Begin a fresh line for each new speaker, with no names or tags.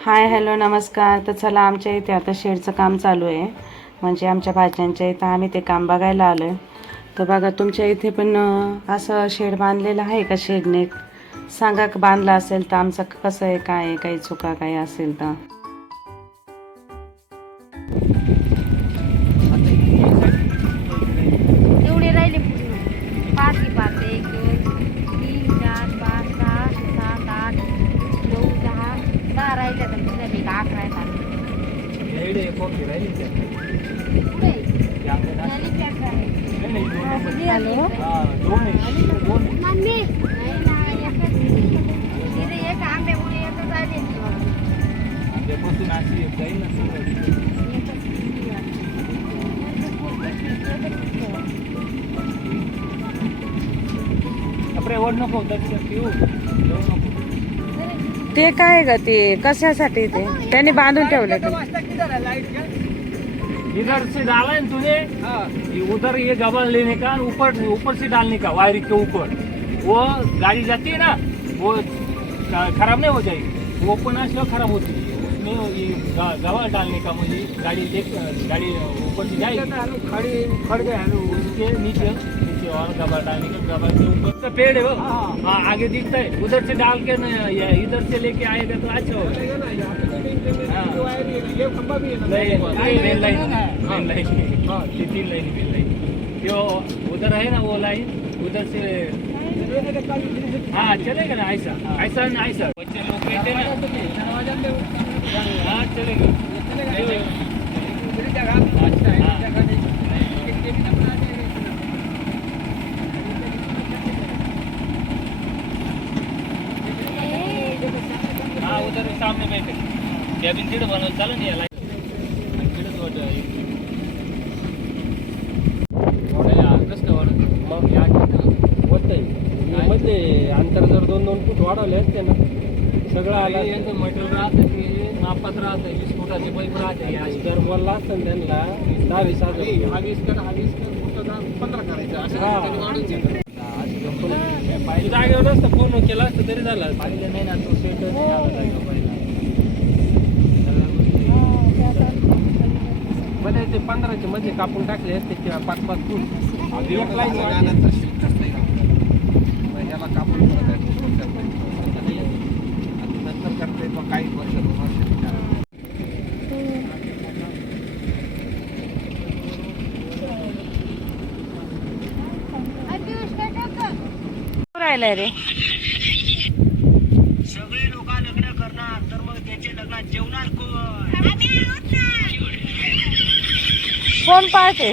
Hi hello नमस्कार. तर चला आमच्या इथे आता शेडचं काम चालू आहे. म्हणजे आमच्या भाज्यांच्या इथं आम्ही ते काम बघायला आलो आहे तर बघा तुमच्या इथे पण असं शेड बांधलेलं आहे का शेडने? सांगा बांधला बांधलं असेल तर आमचं कसं आहे काय आहे काही चुका काही असेल तर.
दहा राहिले तर तुझ्या एक अकरा आहेत आता. पुढे झाली की अकरा आहे. हॅलो मम्मी नाही ना एकच तिथे एक आंब्यामुळे एकच आले
ते काय ग ते? कशासाठी ते? त्यांनी बांधून ठेवलं ते.
इधर से डाला है. ना तूने ये उधर ये गबन लेने का और ऊपर ऊपर से डालने का? वायरिंग के ऊपर वो गाड़ी जाती है ना वो खराब नहीं हो जाएगी वो ओपन आंच खराब होती. है उसमें ये डालने का मुझे गाड़ी देख गाड़ी ऊपर से जाएगी खड़ी खड़ गए उसके नीचे नीचे और गबन डालने का गबन के ऊपर का पेड़ है वो। हाँ आगे दिखता है। उधर से डाल के न इधर से लेके आएगा तो अच्छा होगा। हाँ। मेन लाइन मेन लाइन तीन लाइन मेन लाइन जो उधर है ना वो लाइन उधर से हाँ चलेगा ना ऐसा। ऐसा ना ऐसा। बच्चे लोग कहते हैं ना हाँ चलेगा। अच्छा हाँ। उधर सामने बैठे कॅबिन तिकडे बनवलं. चालेल ना याला. तिकडेच वाटतं
मधले अंतर जर दोन दोन फूट वाढवले असते ना सगळं आलं.
यांचं मटेरियल राहतं ते मापात राहतं वीस फुटाचे पाईप राहते
असतं. जर बोलला असतं त्यांना दहा वीस हजार
पाहिजे
जागेवर असतं पूर्ण केलं असतं तरी झालं.
पाहिजे नाही ना तो सेट नाही आला पाहिजे
भले ते पंधराचे मध्ये कापून टाकले असते किंवा पाच पाच फूट एक लाईन
याला
राहिलंय रे.
सगळे लोक लग्न करणार तर मग त्याचे लग्नात जेवणार कोण?
कोण पाहते?